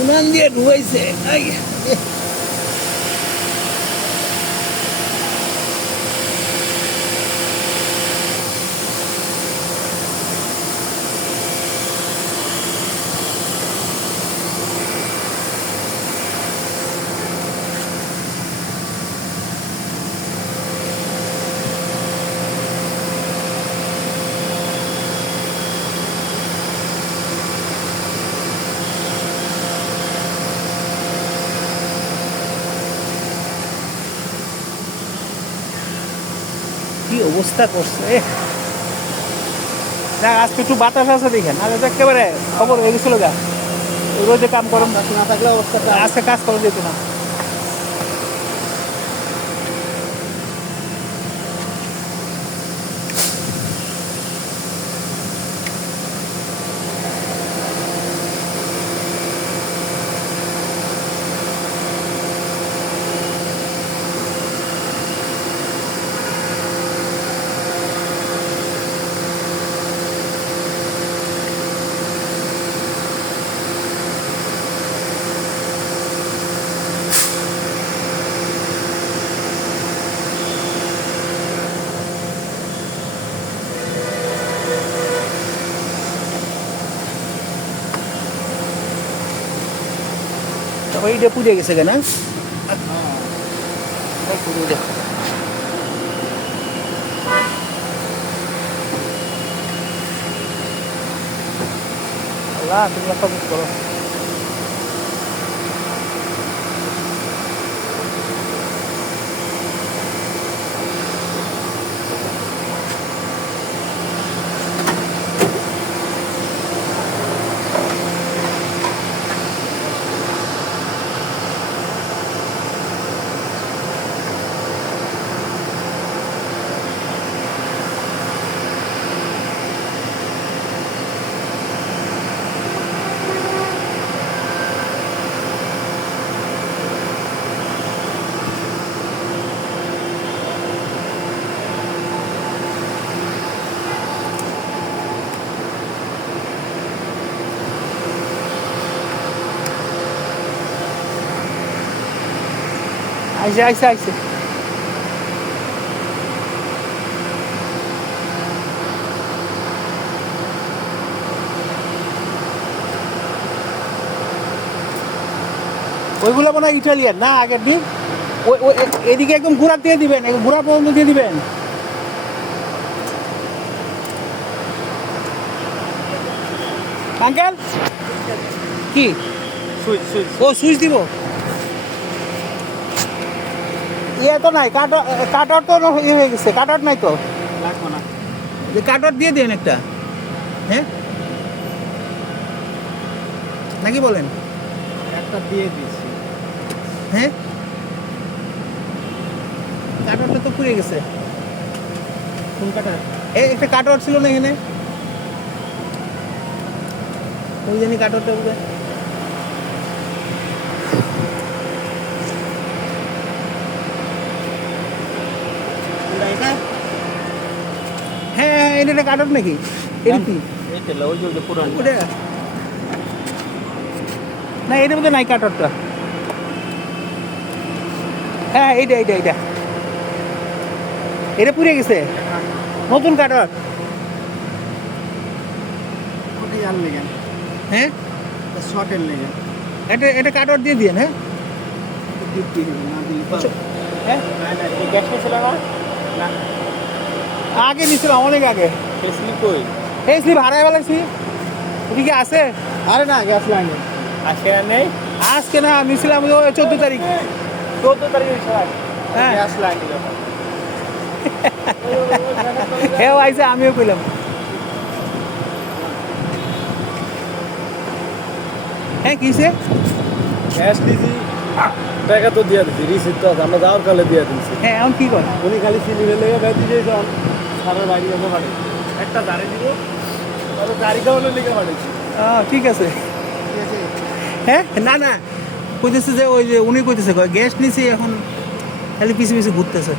উনান দিয়ে ঢুকাইছে। কি অবস্থা করছে। দেখ আজকে একটু বাতাস আছে দেখেন, আর একেবারে খবর হয়ে গেছিল গা। রোজে কাম করম না থাকলে অবস্থাটা আজকে কাজ করা যেত না। ওইটা পুড়ে গেছে কেন? আল্লাহ তুমি একটা বুঝ করো। আইসে আইসে আইসে ওইগুলো মনে হয় ইটালিয়ান না আগের দিন। ওই ওই এদিকে একদম ঘোরা দিয়ে দিবেন, ঘোরা পর্যন্ত দিয়ে দিবেন। আঙ্কেল কি সুইচ সুইচ ও সুইচ দিব। ইয়ে তো নাই, কাটার তো ইয়ে হয়ে গেছে, কাটার নাই তো লাগবে না। কাটার দিয়ে দেন একটা, হ্যাঁ নাকি বলেন? একটা দিয়ে দিচ্ছি। হ্যাঁ কাটারটা তো পুড়ে গেছে। কোন কাটার? একটা কাটার ছিল না এখানে, ওই জানি কাটারটা উঠবে। হ্যাঁ এটা কাটার নাকি? এটা কি না, এটার মধ্যে নাই কাটারটা। হ্যাঁ এইটা এইটা এইটা এটা পুড়ে গেছে। নতুন কাটার। হ্যাঁ শর্টের লেগে এটা এটা কাটার দিয়ে দিন। হ্যাঁ আগে নিছিলাম অনেক আগে। স্লিপ হারাই ফেলাইছি। ওদিকে আছে? আরে না গ্যাস লাইনে আজকে নেই। আজকে না নিছিলাম 14 তারিখ। 14 তারিখ হ্যাঁ গ্যাস লাইনে হ্যাঁ আইসে, আমিও কইলাম। হ্যাঁ কিসে গ্যাস দিছি, টাকা তো দিয়ে দিছি, রিসিপ্ট তো আছে, আমরা যাওয়ার কালে দিয়ে দিছি। হ্যাঁ এখন কি কর? উনি খালি সিলিন্ডার লেগে বেঁধে দিয়েছে। সারের বাইরে যাবো বাড়ি একটা দাঁড়িয়ে দিব, তাহলে গাড়ি খাওয়ানোর লেগে বাড়িছি। ঠিক আছে। হ্যাঁ না না কইতেছে যে ওই যে উনি কইতেছে গ্যাস নিছি, এখন খালি পিছে পিছে ঘুরতেছে।